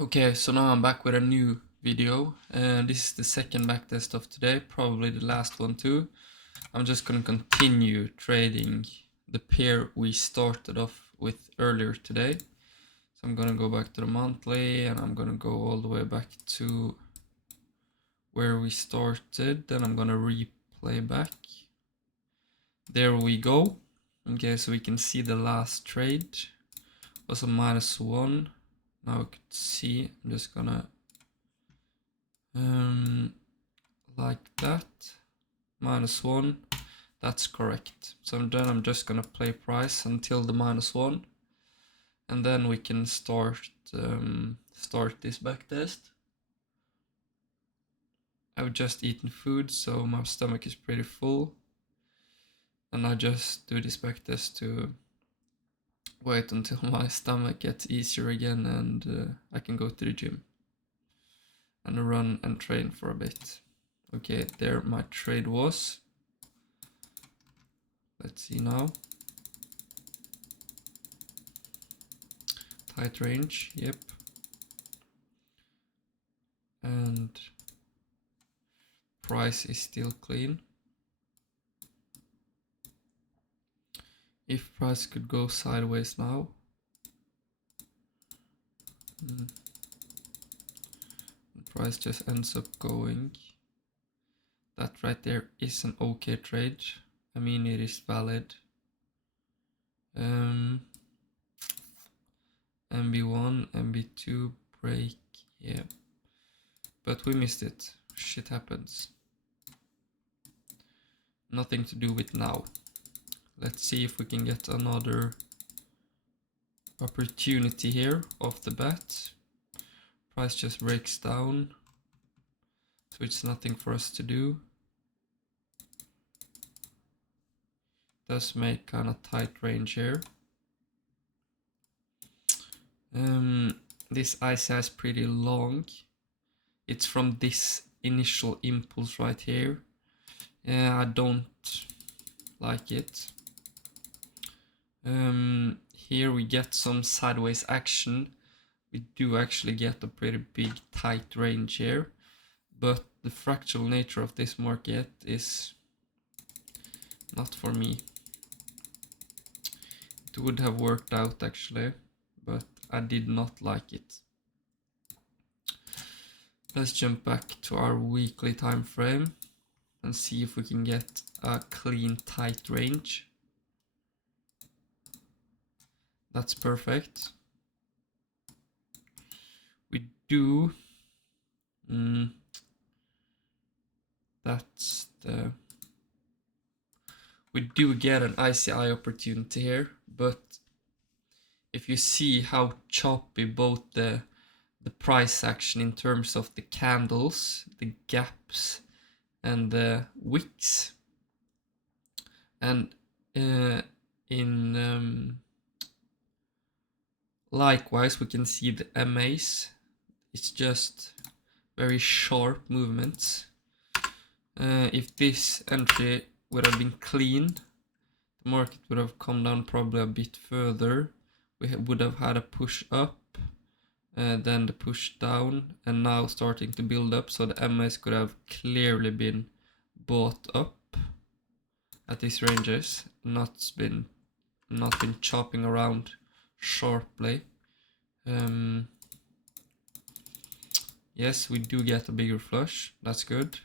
Okay, so now I'm back with a new video, and this is the second backtest of today, probably the last one too. I'm just gonna continue trading the pair we started off with earlier today. So I'm gonna go back to the monthly, and I'm gonna go all the way back to where we started, then I'm gonna replay back. There we go. Okay, so we can see the last trade was a -1. Now we could see, I'm just gonna like that, -1, that's correct. So then I'm just gonna play price until the -1, and then we can start this backtest. I've just eaten food, so my stomach is pretty full, and I just do this backtest to wait until my stomach gets easier again, and I can go to the gym and run and train for a bit. Okay, there my trade was. Let's see now. Tight range, yep. And price is still clean. If price could go sideways now. The price just ends up going. That right there is an okay trade. I mean, it is valid. MB1, MB2, break, yeah. But we missed it. Shit happens. Nothing to do with now. Let's see if we can get another opportunity here off the bat. Price just breaks down, so it's nothing for us to do. Does make kind of tight range here. This ICI is pretty long. It's from this initial impulse right here. Yeah, I don't like it. Here we get some sideways action. We do actually get a pretty big tight range here, but the fractal nature of this market is not for me. It would have worked out actually, but I did not like it. Let's jump back to our weekly time frame and see if we can get a clean tight range. That's perfect. We do. We do get an ICI opportunity here, but if you see how choppy both the price action in terms of the candles, the gaps, and the wicks, and likewise we can see the MAs. It's just very sharp movements. If this entry would have been clean, the market would have come down probably a bit further. We would have had a push up, then the push down, and now starting to build up, so the MAs could have clearly been bought up at these ranges, not been chopping around sharply. Yes, we do get a bigger flush, that's good.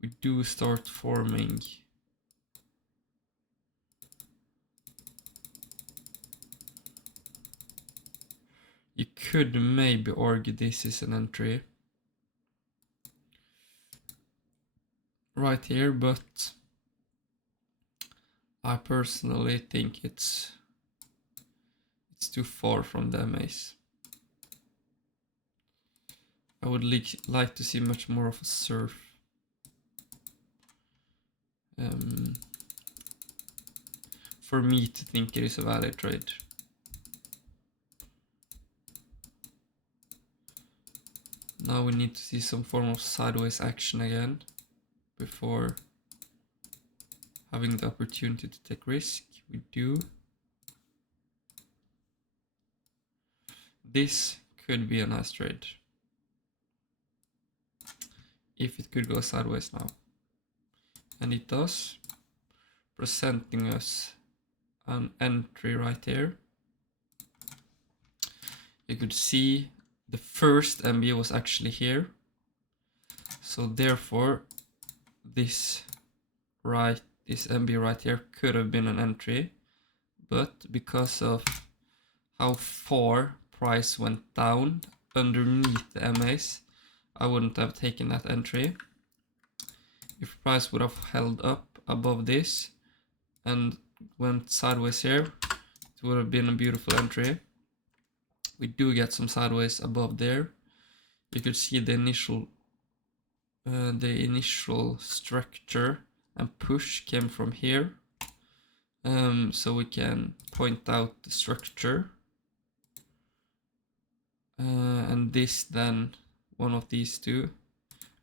We do start forming you could maybe argue this is an entry right here, but I personally think it's too far from the MAs. I would like to see much more of a surf. For me to think it is a valid trade. Now we need to see some form of sideways action again before having the opportunity to take risk. We do. This could be a nice trade if it could go sideways now, and it does, presenting us an entry right here. You could see the first MB was actually here, so therefore this MB right here could have been an entry, but because of how far price went down underneath the MAs, I wouldn't have taken that entry. If price would have held up above this and went sideways here, it would have been a beautiful entry. We do get some sideways above there. You could see the initial structure and push came from here. So we can point out the structure. And this then, one of these two,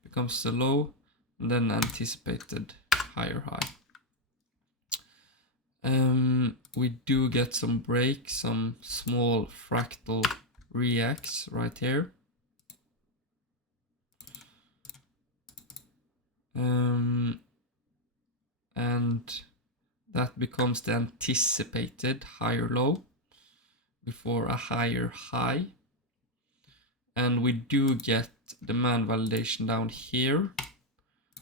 becomes the low, and then anticipated higher high. We do get some breaks, some small fractal reacts right here. And that becomes the anticipated higher low before a higher high. And we do get demand validation down here.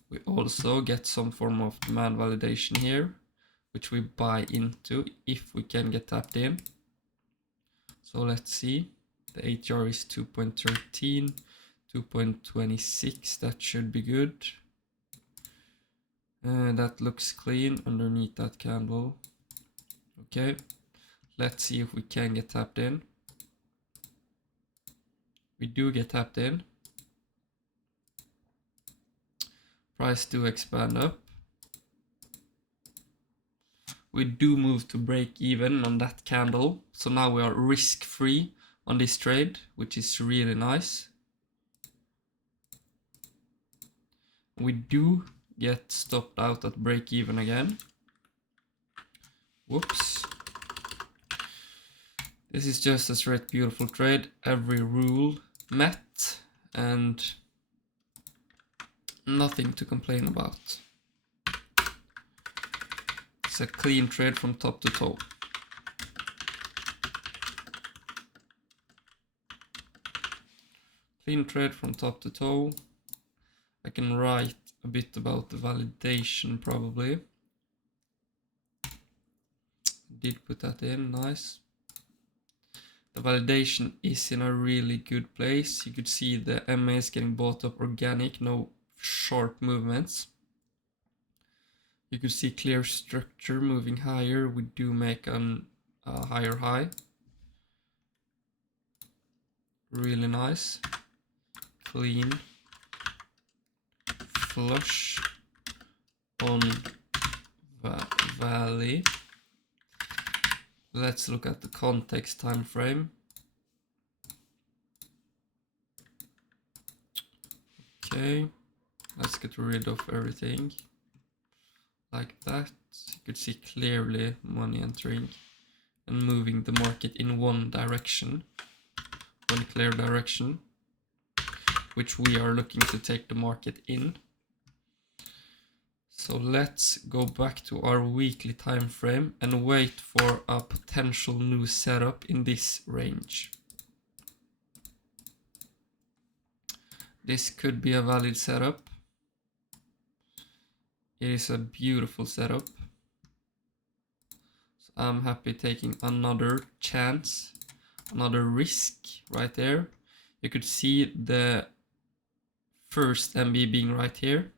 We also get some form of demand validation here, which we buy into if we can get tapped in. So let's see. The ATR is 2.13, 2.26. That should be good. That looks clean underneath that candle. Okay, let's see if we can get tapped in. We do get tapped in. Price do expand up. We do move to break even on that candle. So now we are risk free on this trade, which is really nice. We do get stopped out at break even again. Whoops. This is just a straight beautiful trade. Every rule met and nothing to complain about. It's a clean trade from top to toe. Clean trade from top to toe. I can write a bit about the validation probably. Did put that in, nice. The validation is in a really good place. You could see the MA is getting bought up organic, no sharp movements. You could see clear structure moving higher. We do make a higher high. Really nice. Clean. Flush on valley. Let's look at the context time frame. Okay, let's get rid of everything like that. You could see clearly money entering and moving the market in one direction, one clear direction, which we are looking to take the market in. So let's go back to our weekly time frame and wait for a potential new setup in this range. This could be a valid setup. It is a beautiful setup. So I'm happy taking another chance, another risk right there. You could see the first MB being right here.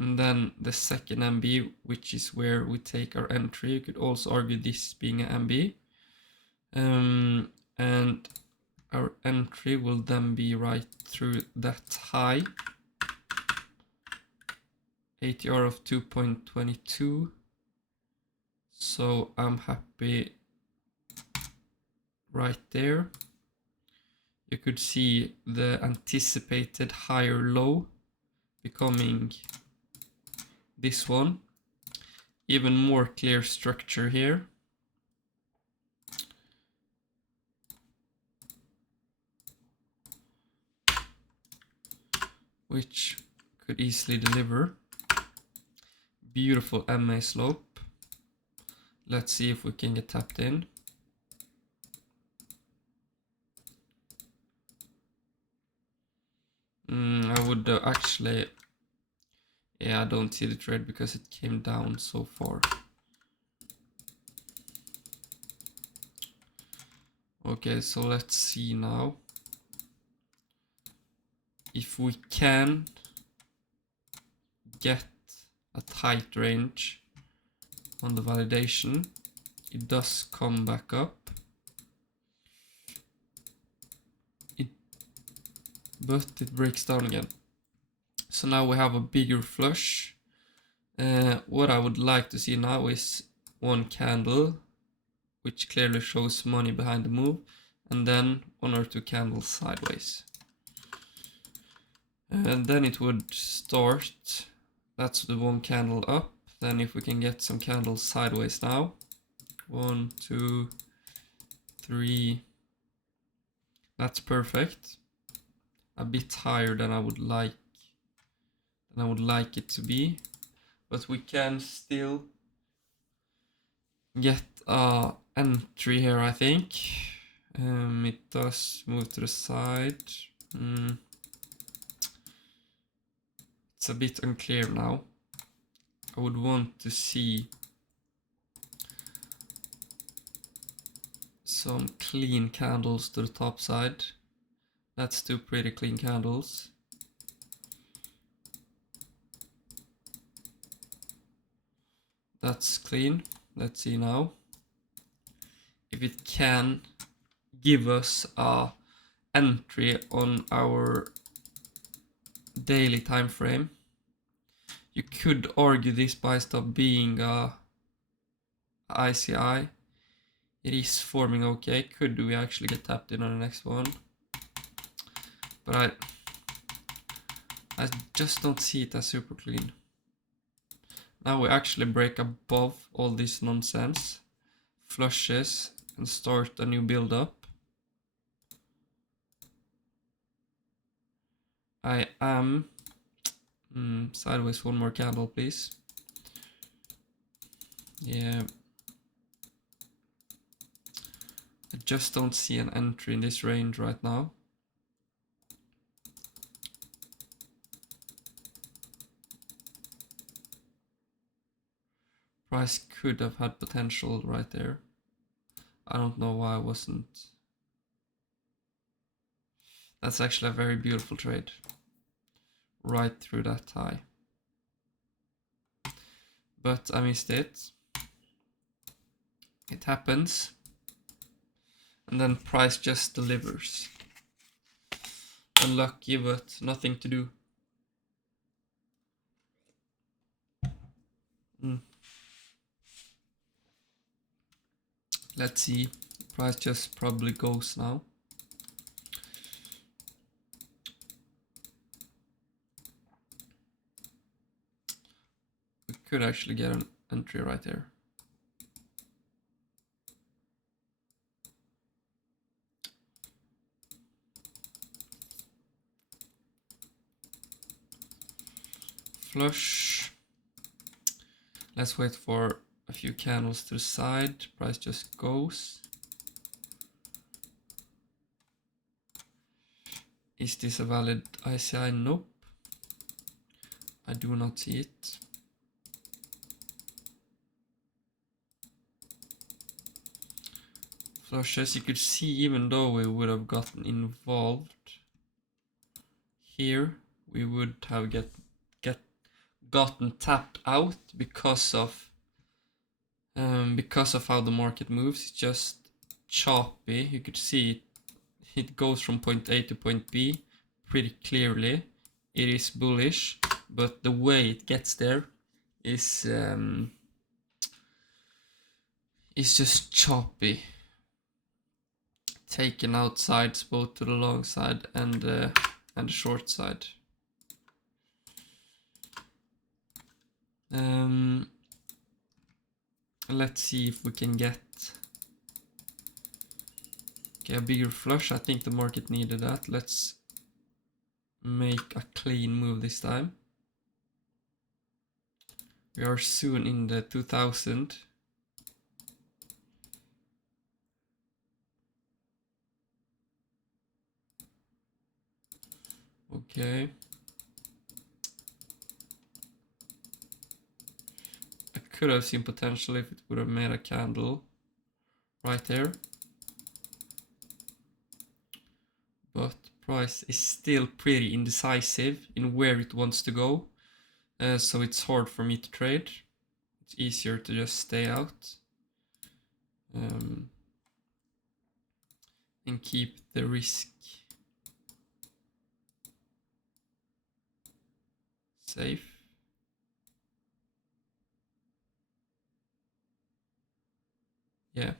And then the second MB, which is where we take our entry. You could also argue this being an MB. And our entry will then be right through that high. ATR of 2.22. So I'm happy right there. You could see the anticipated higher low becoming this one. Even more clear structure here. Which could easily deliver. Beautiful MA slope. Let's see if we can get tapped in. I would actually... Yeah, I don't see the trade because it came down so far. Okay, so let's see now. If we can get a tight range on the validation, it does come back up. But it breaks down again. So now we have a bigger flush. What I would like to see now is one candle, which clearly shows money behind the move, and then one or two candles sideways. And then it would start. That's the one candle up. Then if we can get some candles sideways now. 1, 2, 3. That's perfect. A bit higher than I would like it to be, but we can still get a entry here, I think. It does move to the side. It's a bit unclear now. I would want to see some clean candles to the top side. That's two pretty clean candles. That's clean. Let's see now if it can give us a entry on our daily time frame. You could argue this buy stop being a ICI. It is forming okay. Could we actually get tapped in on the next one? But I just don't see it as super clean. Now we actually break above all this nonsense, flushes, and start a new build up. I am sideways one more candle, please. Yeah. I just don't see an entry in this range right now. Price could have had potential right there. I don't know why I wasn't. That's actually a very beautiful trade. Right through that high. But I missed it. It happens. And then price just delivers. Unlucky, but nothing to do. Let's see. Price just probably goes now. We could actually get an entry right there. Flush. Let's wait for a few candles to the side. Price just goes. Is this a valid ICI? Nope. I do not see it. Flushes, you could see, even though we would have gotten involved here, we would have gotten tapped out because of how the market moves. It's just choppy. You could see it goes from point A to point B pretty clearly. It is bullish, but the way it gets there is just choppy. Taken out sides both to the long side and the short side. Let's see if we can get a bigger flush. I think the market needed that. Let's make a clean move this time. We are soon in the 2000. Okay. I could have seen potential if it would have made a candle right there. But price is still pretty indecisive in where it wants to go. So it's hard for me to trade. It's easier to just stay out. And keep the risk safe. Yeah.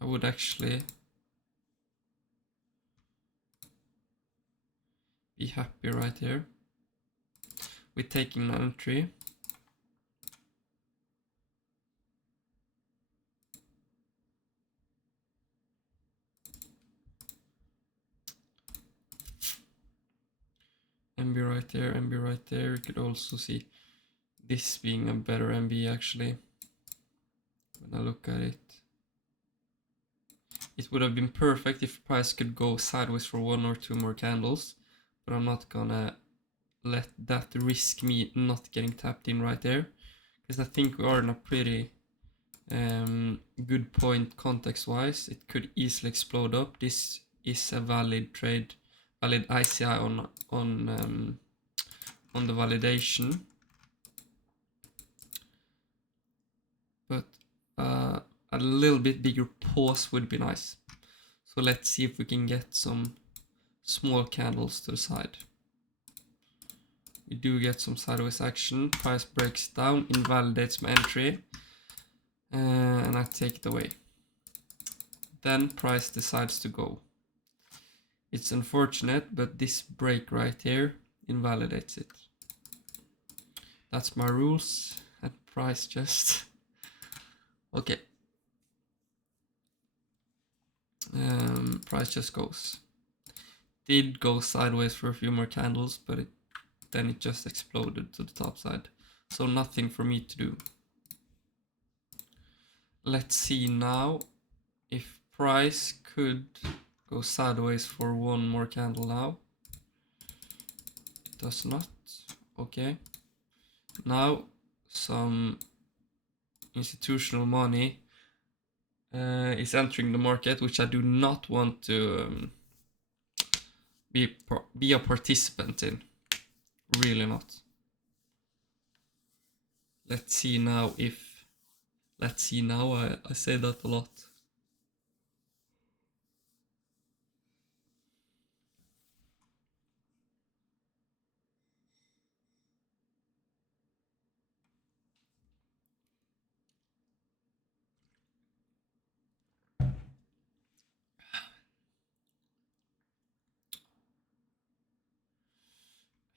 I would actually be happy right here with taking an entry. MB right there, MB right there. You could also see this being a better MB actually. When I look at it, it would have been perfect if price could go sideways for 1 or 2 more candles, but I'm not gonna let that risk me not getting tapped in right there, because I think we are in a pretty good point context wise. It could easily explode up. This is a valid trade, valid ICI on the validation, but a little bit bigger pause would be nice. So let's see if we can get some small candles to the side. We do get some sideways action. Price breaks down, invalidates my entry, and I take it away. Then price decides to go. It's unfortunate, but this break right here invalidates it. That's my rules, and price just okay. Price just goes. Did go sideways for a few more candles, but then it just exploded to the top side. So nothing for me to do. Let's see now if price could go sideways for 1 more candle now. It does not. Okay. Now some institutional money is entering the market, which I do not want to be a participant in. Really not. Let's see now if... Let's see now, I say that a lot.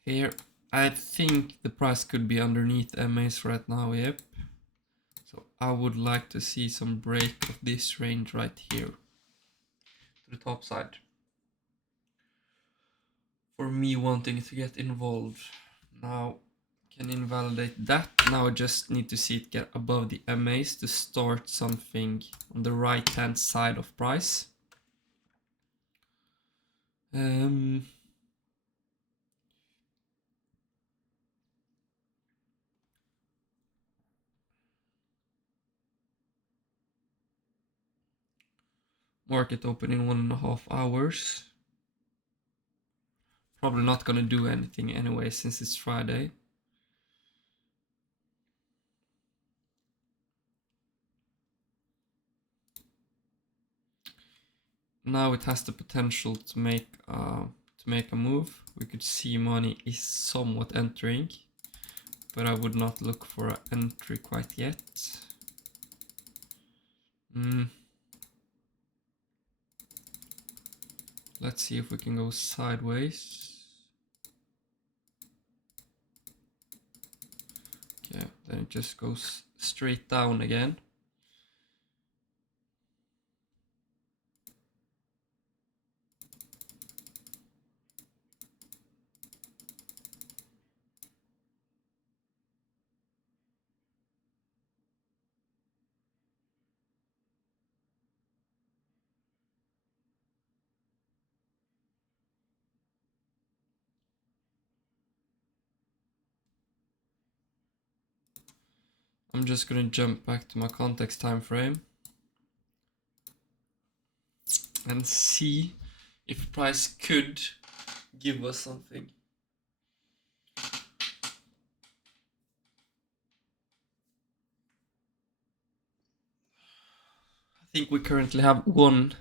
Here, I think the price could be underneath MAs right now, yep. So I would like to see some break of this range right here to the top side for me wanting to get involved. Now can invalidate that. Now I just need to see it get above the MAs to start something on the right hand side of price. Market open in 1.5 hours. Probably not gonna do anything anyway since it's Friday. Now it has the potential to make a move. We could see money is somewhat entering, but I would not look for an entry quite yet. Let's see if we can go sideways. Yeah, then it just goes straight down again. I'm just gonna jump back to my context time frame and see if price could give us something. I think we currently have one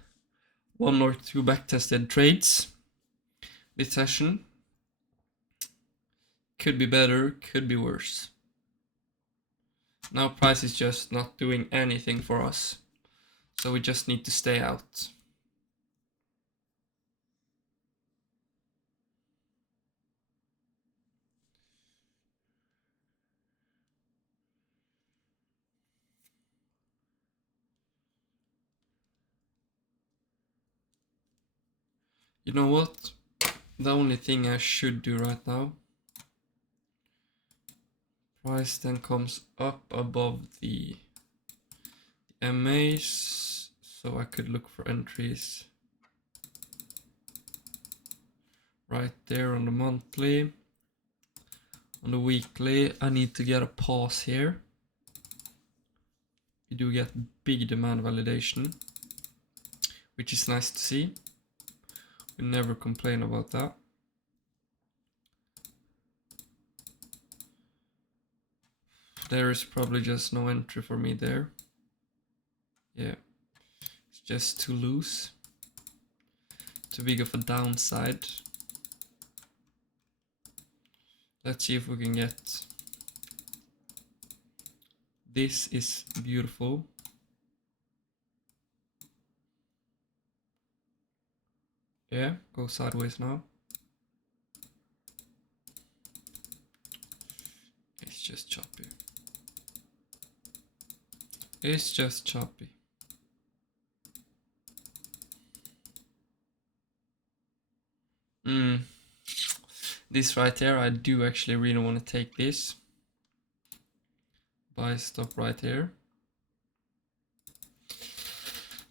or two backtested trades this session. Could be better, could be worse. Now price is just not doing anything for us, so we just need to stay out. You know what? The only thing I should do right now, price then comes up above the MAs, so I could look for entries right there on the monthly. On the weekly, I need to get a pause here. We do get big demand validation, which is nice to see. We never complain about that. There is probably just no entry for me there. Yeah, it's just too loose. Too big of a downside. Let's see if we can get... This is beautiful. Yeah, go sideways now. It's just choppy. It's just choppy. This right here, I do actually really want to take this. Buy stop right here.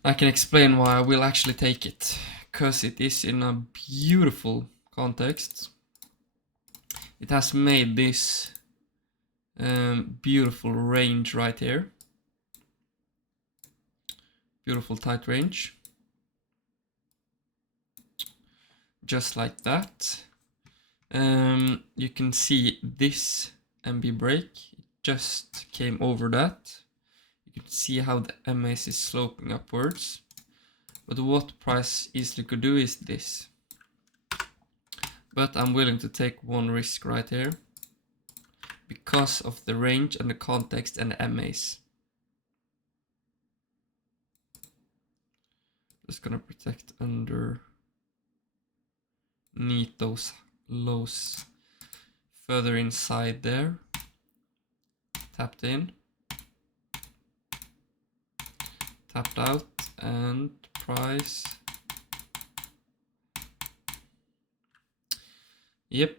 I can explain why I will actually take it. Because it is in a beautiful context. It has made this beautiful range right here. Beautiful tight range. Just like that. You can see this MB break. It just came over that. You can see how the MAs is sloping upwards. But what price easily could do is this. But I'm willing to take one risk right here. Because of the range and the context and the MAs. Just gonna protect underneath those lows further inside there. Tapped in. Tapped out and price. Yep,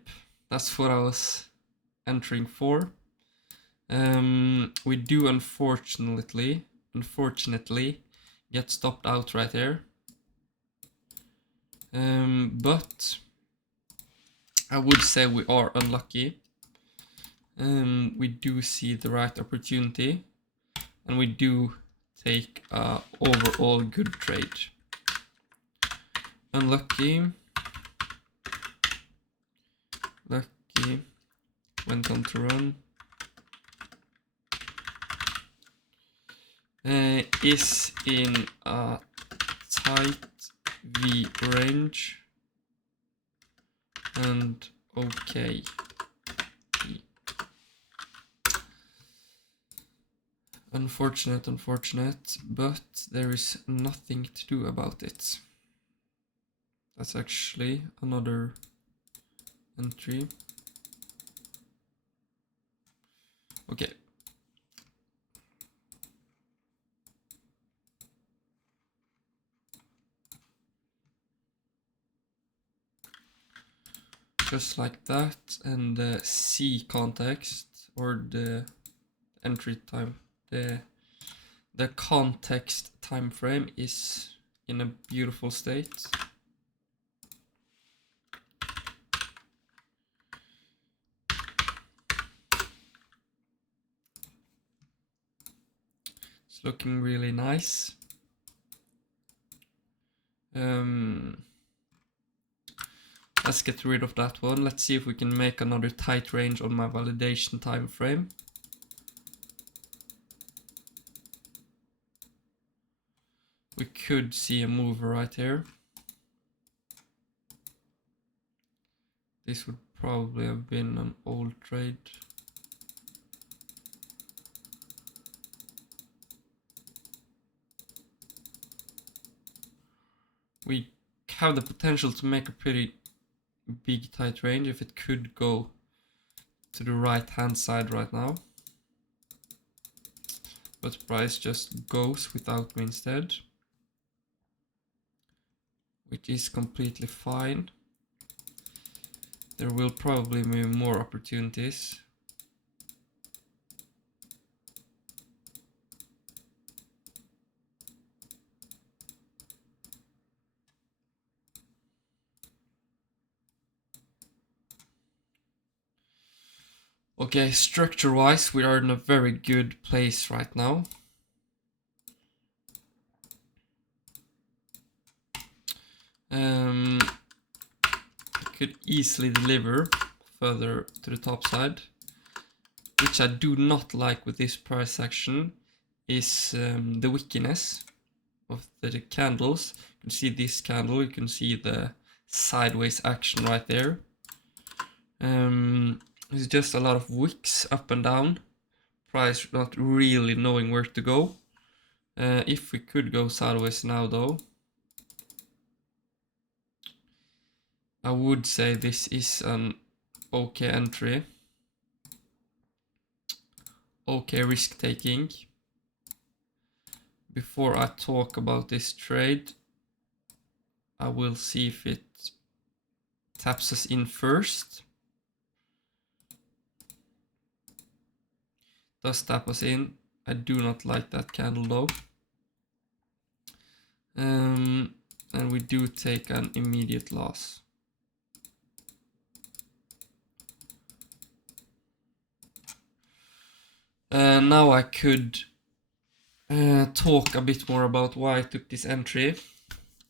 that's what I was entering for. We do unfortunately get stopped out right here. But I would say we are unlucky. We do see the right opportunity and we do take a overall good trade. Unlucky. Lucky. Went on to run. Is in a tight V range and okay. Unfortunate, but there is nothing to do about it. That's actually another entry. Okay. Just like that, and the C context, or the entry time, the context time frame is in a beautiful state. It's looking really nice. Let's get rid of that one. Let's see if we can make another tight range on my validation time frame. We could see a mover right here. This would probably have been an old trade. We have the potential to make a pretty big tight range if it could go to the right hand side right now. But price just goes without me instead, which is completely fine. There will probably be more opportunities. Okay, structure-wise, we are in a very good place right now. I could easily deliver further to the top side. Which I do not like with this price action is the wickiness of the candles. You can see this candle, you can see the sideways action right there. It's just a lot of wicks up and down. Price not really knowing where to go. If we could go sideways now though, I would say this is an okay entry. Okay risk taking. Before I talk about this trade, I will see if it taps us in first. Does tap us in. I do not like that candle though. And we do take an immediate loss. Now I could talk a bit more about why I took this entry.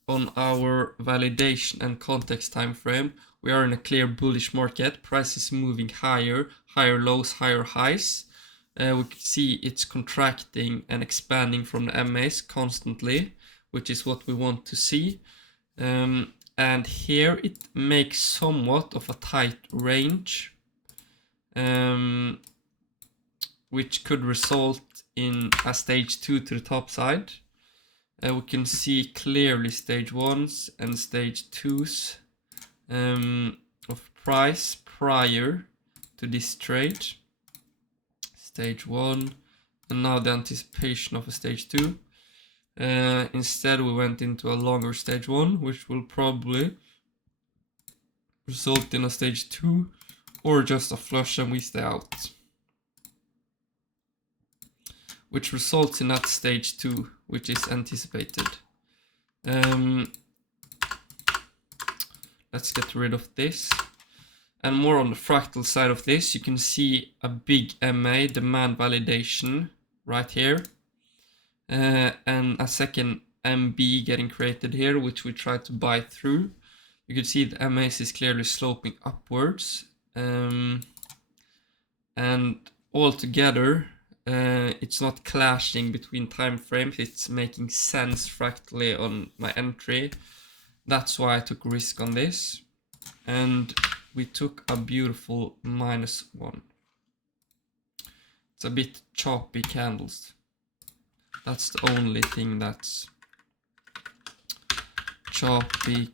On our validation and context time frame, we are in a clear bullish market. Price is moving higher, higher lows, higher highs. We can see it's contracting and expanding from the MAs constantly, which is what we want to see. And here it makes somewhat of a tight range, which could result in a stage 2 to the top side. We can see clearly stage 1s and stage 2s of price prior to this trade. Stage 1, and now the anticipation of a stage 2. Instead we went into a longer stage 1, which will probably result in a stage 2 or just a flush and we stay out. Which results in that stage 2, which is anticipated. Let's get rid of this. And more on the fractal side of this, you can see a big MA, demand validation, right here. And a second MB getting created here, which we try to buy through. You can see the MAs is clearly sloping upwards. And altogether, it's not clashing between time frames, it's making sense fractally on my entry. That's why I took risk on this. And we took a beautiful -1. It's a bit choppy candles. That's the only thing that's choppy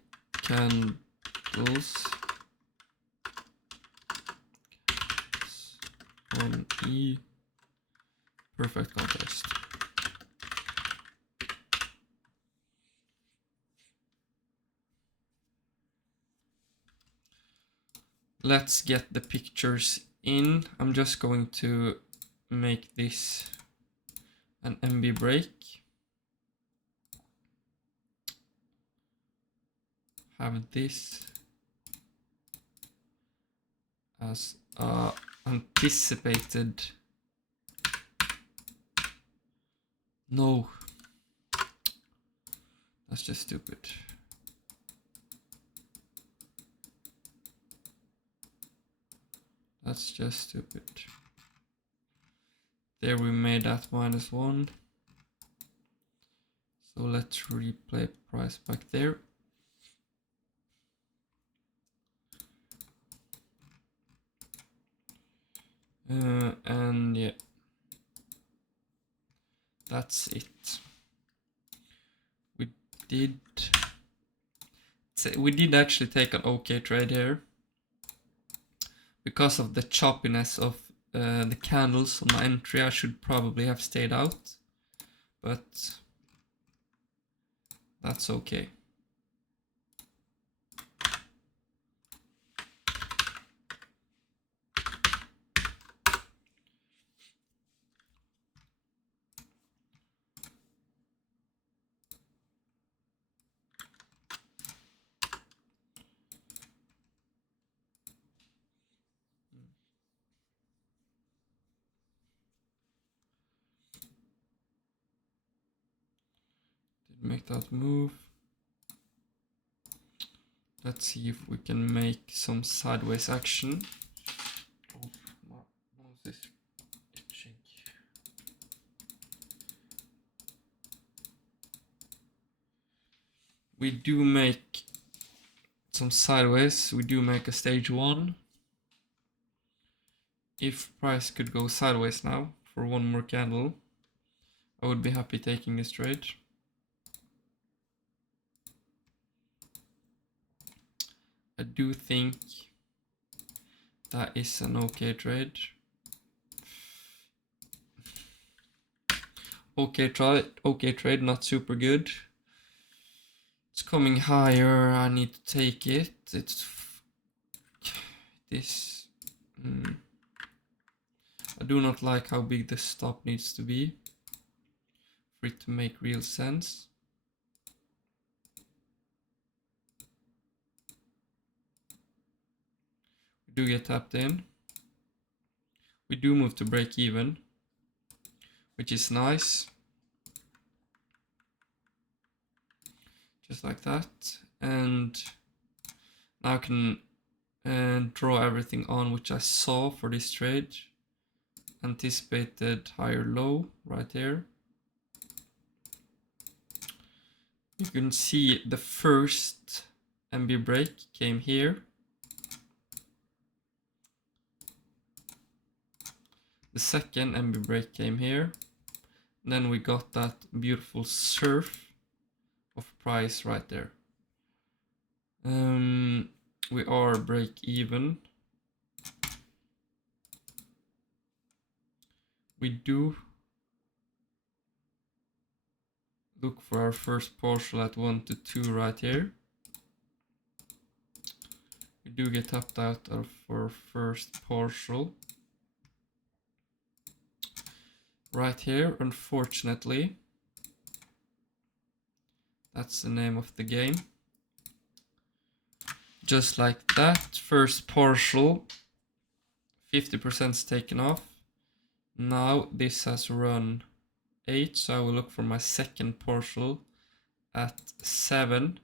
candles on E perfect context. Let's get the pictures in. I'm just going to make this an MB break. Have this as anticipated. No, that's just stupid. That's just stupid. There we made that -1. So let's replay price back there. And yeah, that's it. We did actually take an okay trade here because of the choppiness of the candles on my entry. I should probably have stayed out, but that's okay. Make that move. Let's see if we can make some sideways action. Oh, my nose is itching. We do make some sideways. We do make a stage 1. If price could go sideways now for one more candle, I would be happy taking this trade. I do think that is an okay trade. Okay trade, not super good. It's coming higher, I need to take it. It's this. I do not like how big the stop needs to be for it to make real sense. We do get tapped in. We do move to break even, which is nice. Just like that. And now I can draw everything on which I saw for this trade. Anticipated higher low right here. You can see the first MB break came here. The second MB break came here. And then we got that beautiful surf of price right there. We are break even. We do look for our first partial at 1 to 2 right here. We do get tapped out of our first partial right here, unfortunately. That's the name of the game. Just like that, first partial, 50% taken off. Now this has run 8, so I will look for my second partial at 7.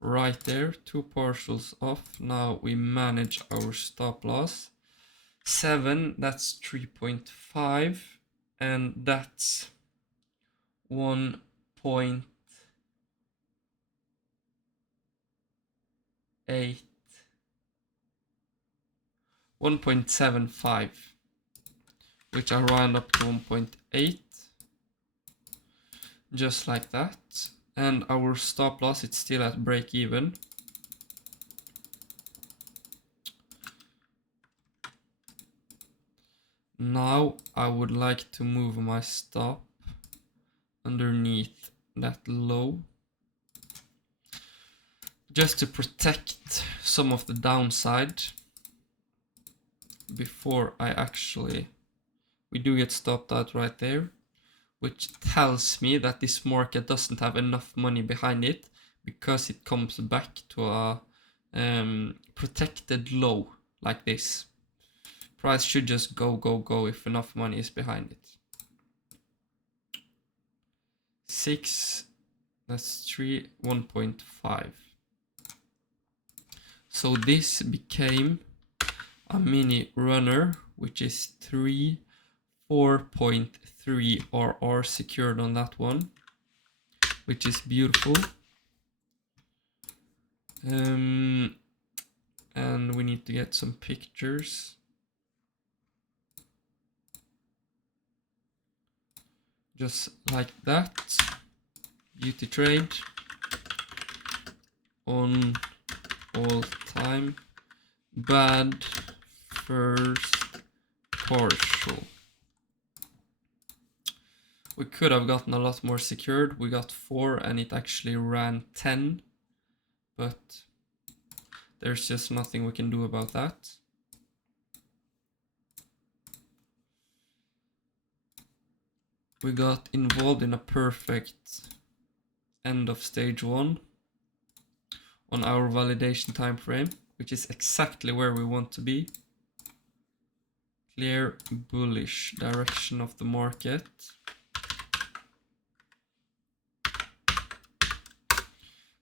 Right there, 2 partials off. Now we manage our stop loss. 7, that's 3.5, and that's 1.8. 1.75, which I round up to 1.8, just like that. And our stop loss, it's still at break even. Now I would like to move my stop underneath that low, just to protect some of the downside before I actually, we do get stopped out right there, which tells me that this market doesn't have enough money behind it, because it comes back to a protected low like this. Price should just go if enough money is behind it. 6, that's 3, 1.5. So this became a mini runner, which is 3, 4.3 RR secured on that one, which is beautiful. And we need to get some pictures. Just like that. Beauty trade on all time. Bad first partial. We could have gotten a lot more secured. We got 4 and it actually ran 10. But there's just nothing we can do about that. We got involved in a perfect end of stage 1 on our validation time frame, which is exactly where we want to be. Clear bullish direction of the market.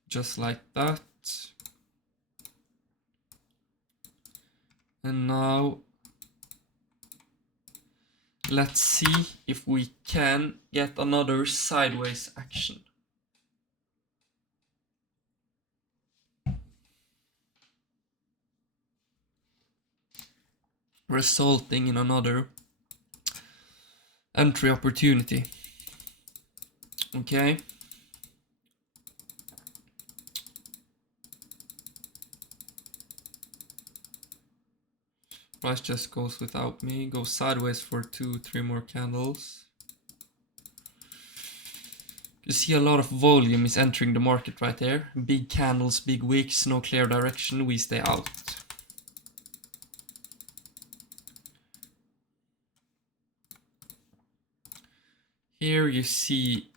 Just like that. And now let's see if we can get another sideways action. Resulting in another entry opportunity. Okay. Price just goes without me, goes sideways for 2-3 more candles. You see a lot of volume is entering the market right there. Big candles, big wicks, no clear direction, we stay out. Here you see,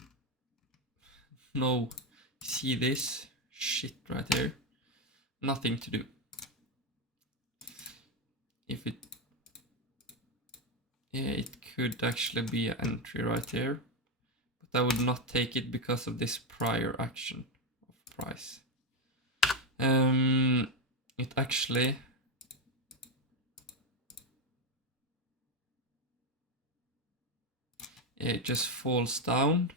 no, see this shit right here, nothing to do. If it, yeah, it could actually be an entry right here, but I would not take it because of this prior action of price. It actually, yeah, it just falls down.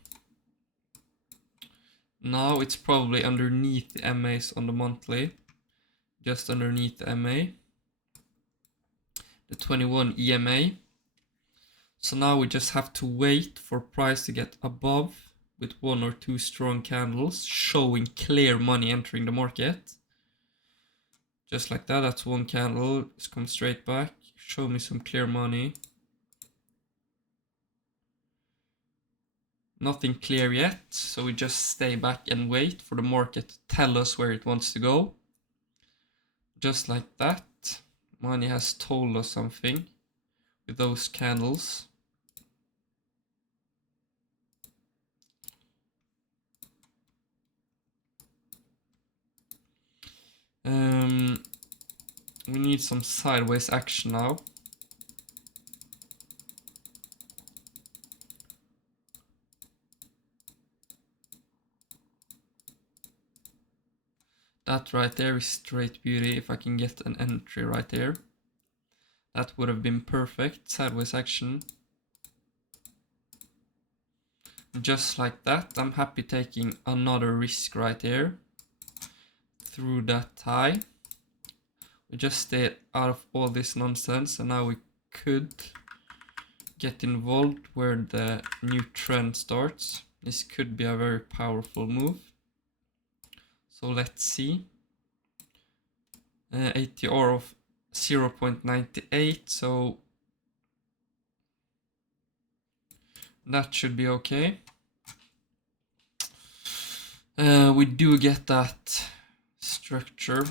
Now it's probably underneath the MAs on the monthly, just underneath the MA, the 21 EMA. So now we just have to wait for price to get above with 1 or 2 strong candles showing clear money entering the market. Just like that, that's 1 candle, just come straight back, show me some clear money. Nothing clear yet, so we just stay back and wait for the market to tell us where it wants to go. Just like that, money has told us something with those candles. We need some sideways action now. That right there is straight beauty. If I can get an entry right there, that would have been perfect. Sideways action. Just like that, I'm happy taking another risk right here through that high. We just stayed out of all this nonsense, and now we could get involved where the new trend starts. This could be a very powerful move. So let's see. ATR of 0.98, so that should be okay. We do get that structure.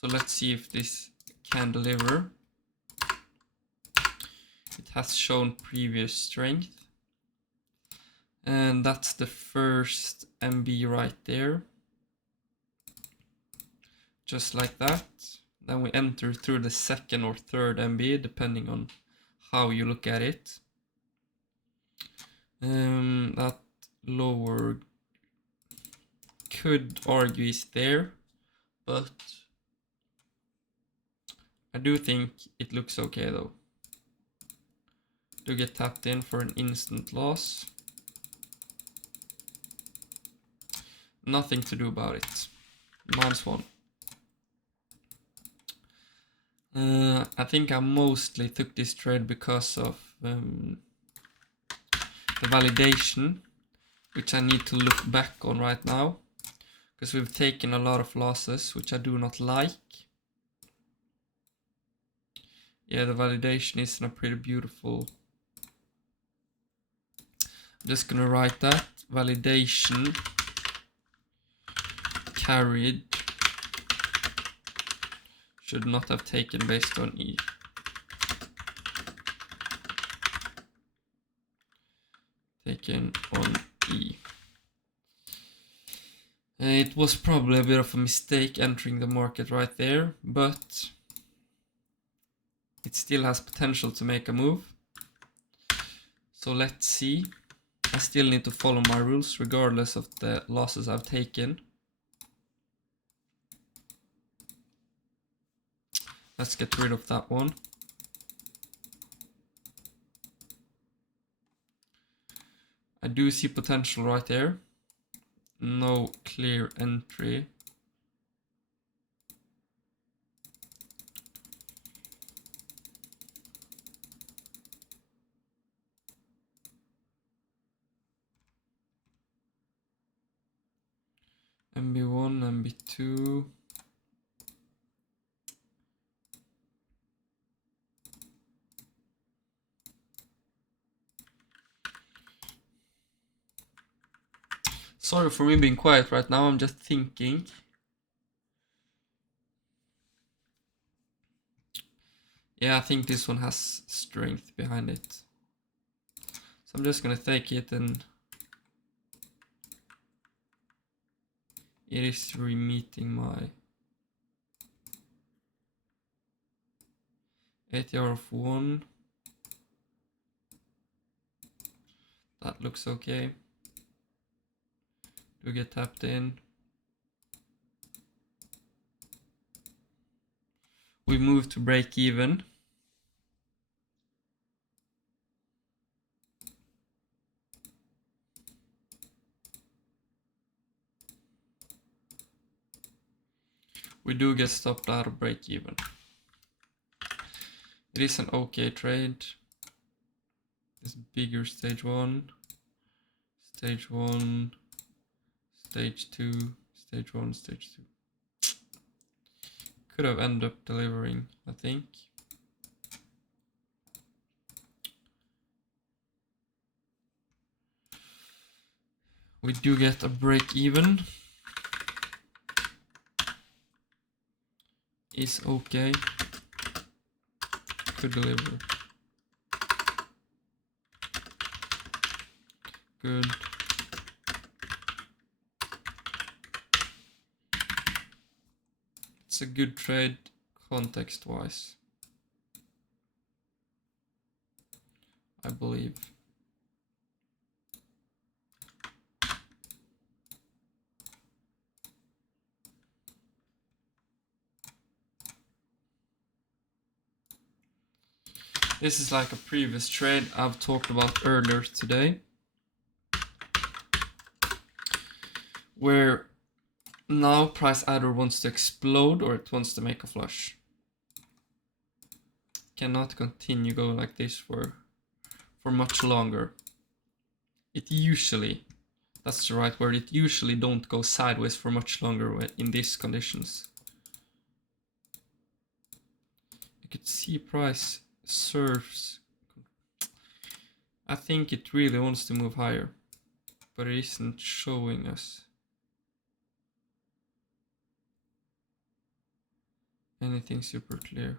So let's see if this can deliver. It has shown previous strength. And that's the first MB right there. Just like that. Then we enter through the second or third MB, depending on how you look at it. That lower could argue is there, but I do think it looks okay though. Do get tapped in for an instant loss. Nothing to do about it. -1. I think I mostly took this trade because of the validation, which I need to look back on right now, because we've taken a lot of losses, which I do not like. Yeah, the validation isn't a pretty beautiful. I'm just gonna write that. Validation carried. Should not have taken based on E. Taken on E. It was probably a bit of a mistake entering the market right there, but it still has potential to make a move. So let's see. I still need to follow my rules regardless of the losses I've taken. Let's get rid of that one. I do see potential right there. No clear entry. MB1, MB2. Sorry for me being quiet right now, I'm just thinking. Yeah, I think this one has strength behind it. So I'm just gonna take it, and it is re-meeting my ATR of 1. That looks okay. Do get tapped in. We move to break even. We do get stopped out of break even. It is an okay trade. It's bigger stage 1, stage 1, stage 2, stage 1, stage 2. Could have ended up delivering, I think. We do get a break even. Is okay. Could deliver. Good. It's a good trade context wise, I believe. This is like a previous trade I've talked about earlier today, where now price either wants to explode or it wants to make a flush. Cannot continue going like this for for much longer. It usually, that's the right word, it usually don't go sideways for much longer in these conditions. You could see price serves. I think it really wants to move higher, but it isn't showing us anything super clear.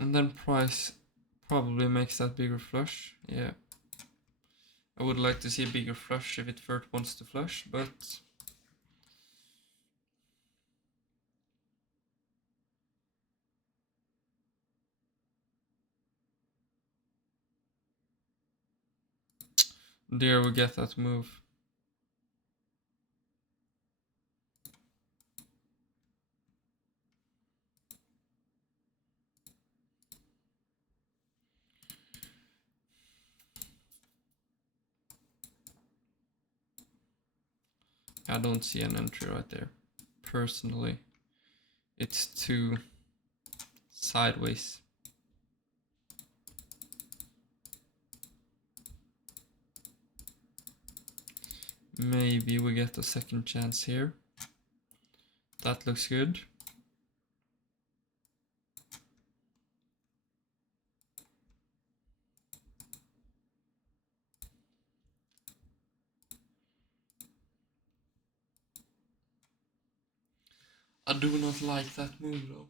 And then price probably makes that bigger flush. Yeah. I would like to see a bigger flush if it first wants to flush, but there we get that move. I don't see an entry right there. Personally, it's too sideways. Maybe we get a second chance here. That looks good. I do not like that move though.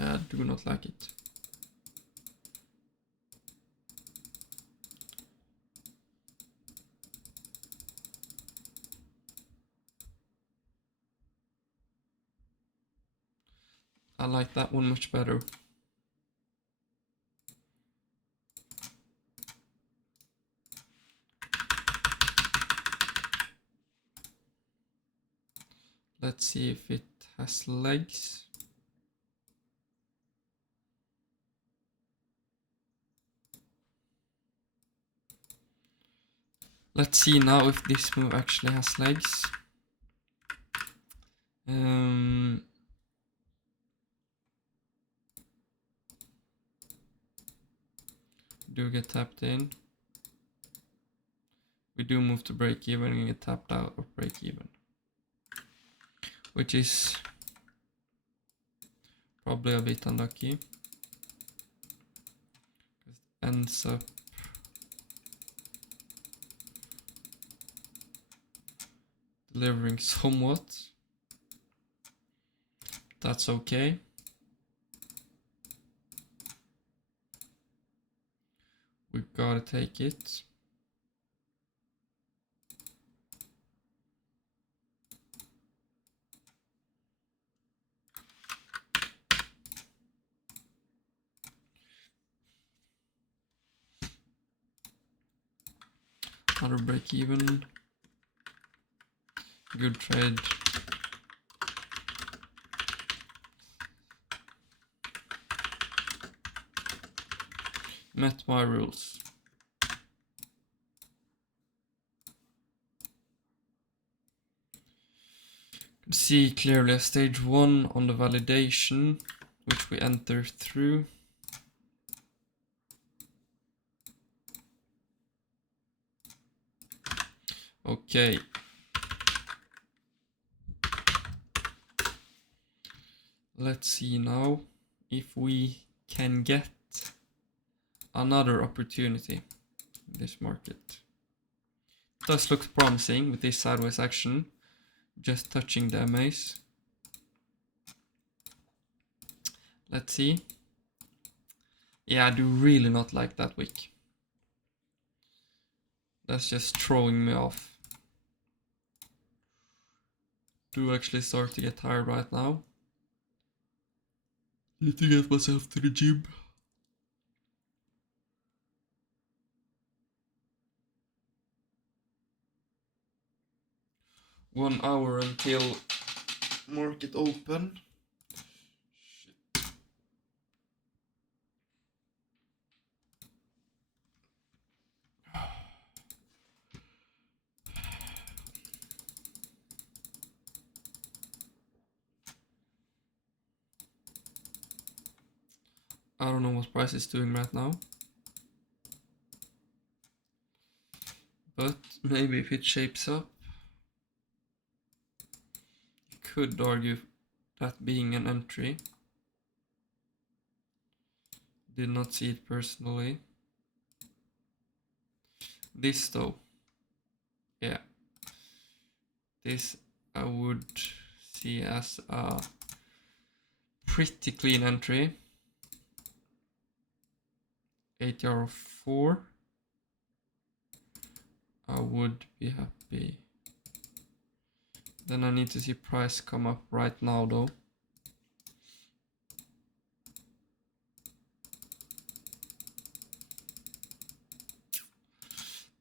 I do not like it. I like that one much better. Let's see if it has legs. Let's see now if this move actually has legs. Do get tapped in. We do move to break even and get tapped out of break even, which is probably a bit unlucky. It ends up delivering somewhat. That's okay. We gotta take it. Another break even. Good trade. Met my rules. See clearly a stage 1 on the validation, which we enter through. Okay. Let's see now if we can get another opportunity in this market. Does look promising with this sideways action, just touching the MAs. Let's see. Yeah, I do really not like that wick. That's just throwing me off. Do actually start to get tired right now. Need to get myself to the gym. One hour until market open. I don't know what price is doing right now. But maybe if it shapes up, you could argue that being an entry. Did not see it personally. This though, yeah. This I would see as a pretty clean entry. ATR of 4. I would be happy. Then I need to see price come up right now though.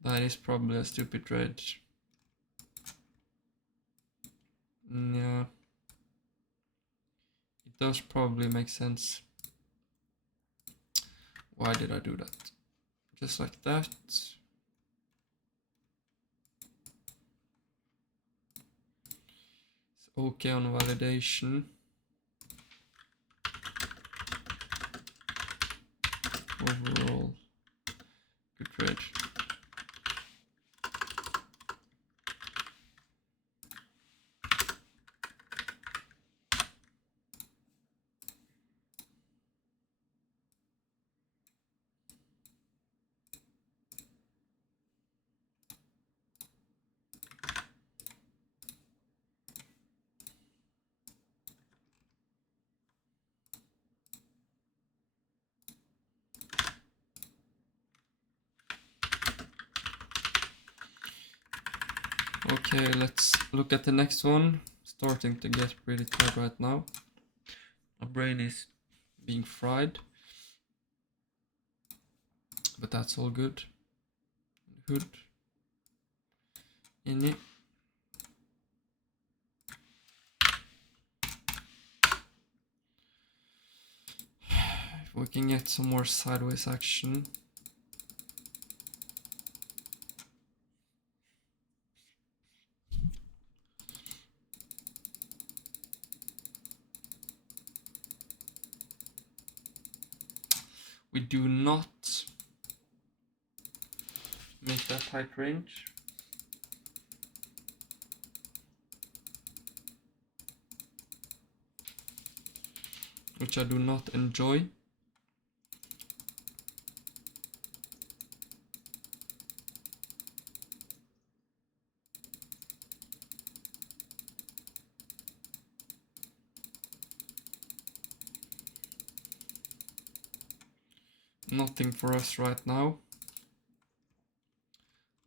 That is probably a stupid trade. Yeah. It does probably make sense. Why did I do that? Just like that. It's okay on validation. Overall, good trade. Okay, let's look at the next one. Starting to get pretty tired right now. My brain is being fried. But that's all good. Hood. Inni. If we can get some more sideways action. We do not make that tight range. Which I do not enjoy. Nothing for us right now.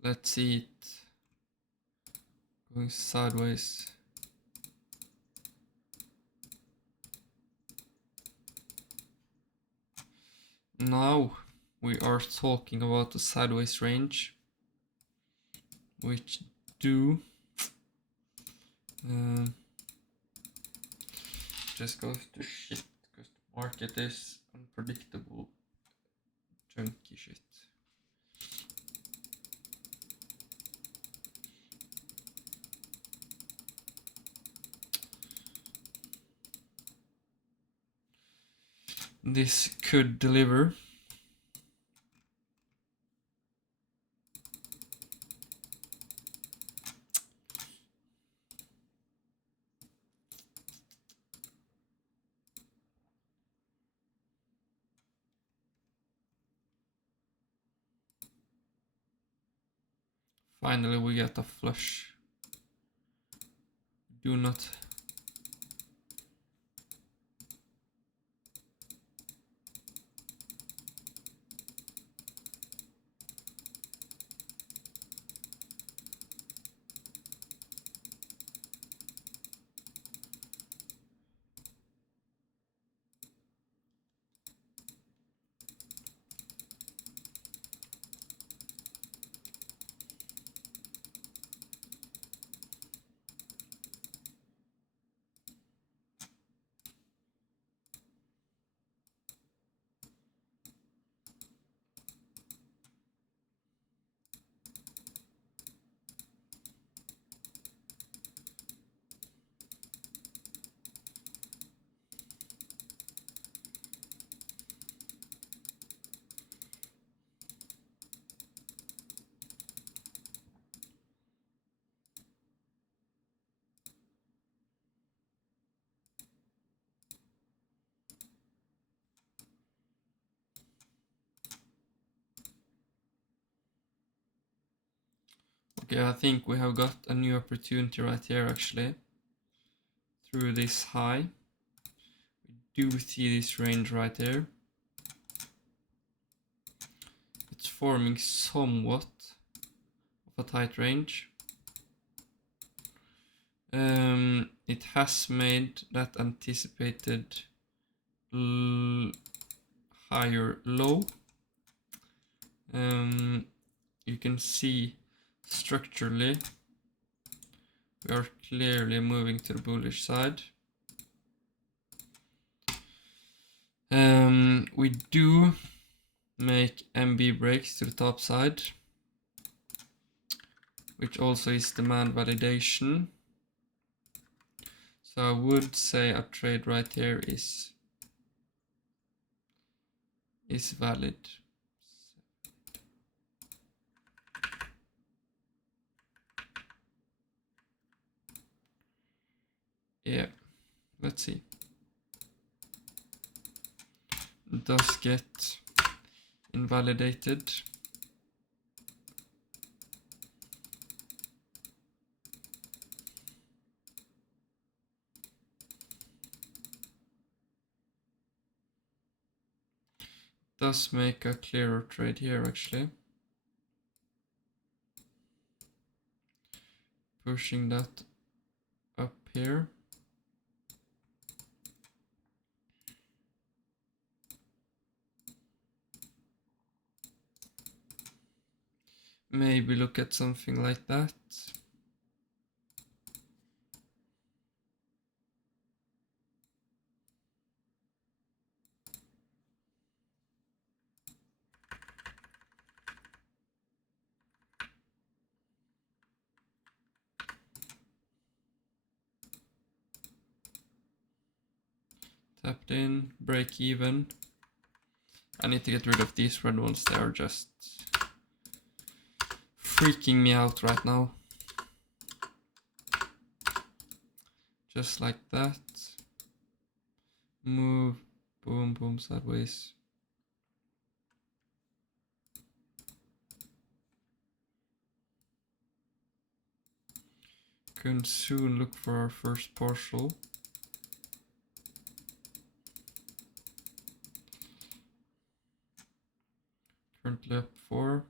Let's see it going sideways. Now we are talking about the sideways range, which do just goes to shit because the market is unpredictable, chunky shit. This could deliver. Finally we get a flush. Do not Okay, I think we have got a new opportunity right here actually. Through this high. We do see this range right here. It's forming somewhat of a tight range. It has made that anticipated higher low. You can see structurally we are clearly moving to the bullish side. We do make MB breaks to the top side, which also is demand validation. So I would say a trade right here is valid. Yeah, let's see. It does get invalidated. Does make a clearer trade here actually. Pushing that up here. Maybe look at something like that. Tapped in, break even. I need to get rid of these red ones, they are just freaking me out right now. Just like that. Move, boom, boom, sideways. Can soon look for our first partial. Currently up 4.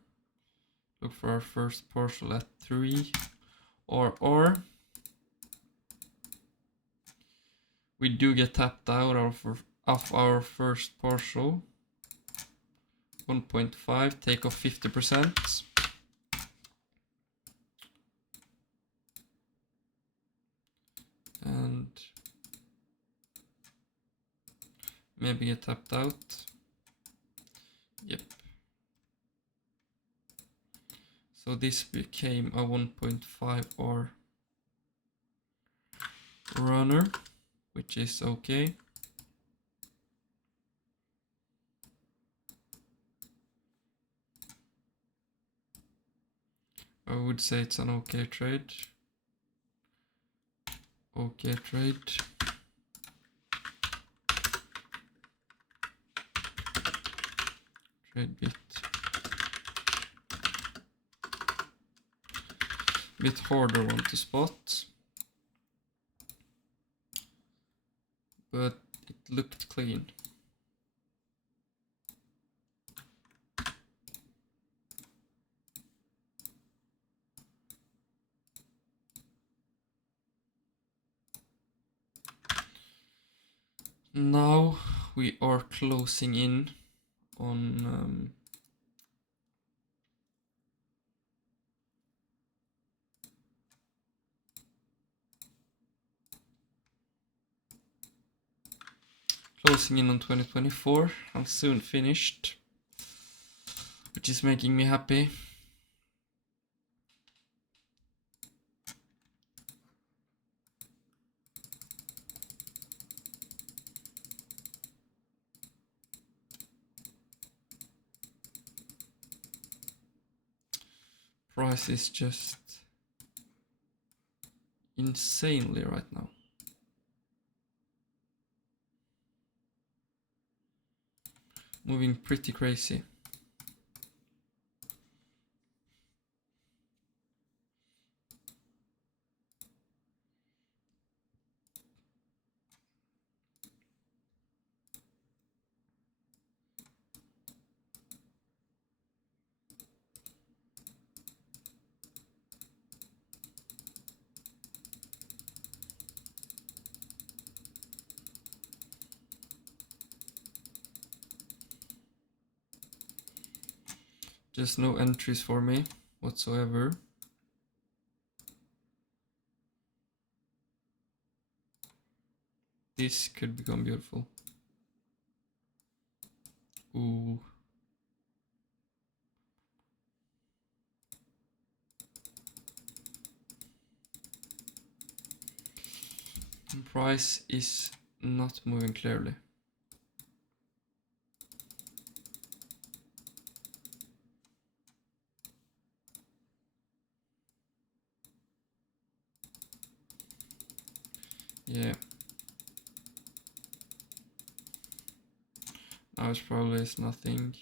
Look for our first partial at 3. Or we do get tapped out of our first partial. 1.5, take off 50%. And maybe get tapped out. Yep. So this became a 1.5 or runner, which is okay. I would say it's an okay trade. Okay trade. Trade bit harder one to spot, but it looked clean. Now we are closing in on closing in on 2024. I'm soon finished, which is making me happy. Price is just insanely right now. Moving pretty crazy. Just no entries for me whatsoever. This could become beautiful. Ooh. Price is not moving clearly. Yeah. Now it's probably is nothing.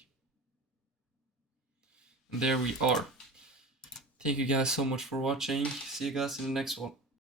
And there we are. Thank you guys so much for watching. See you guys in the next one.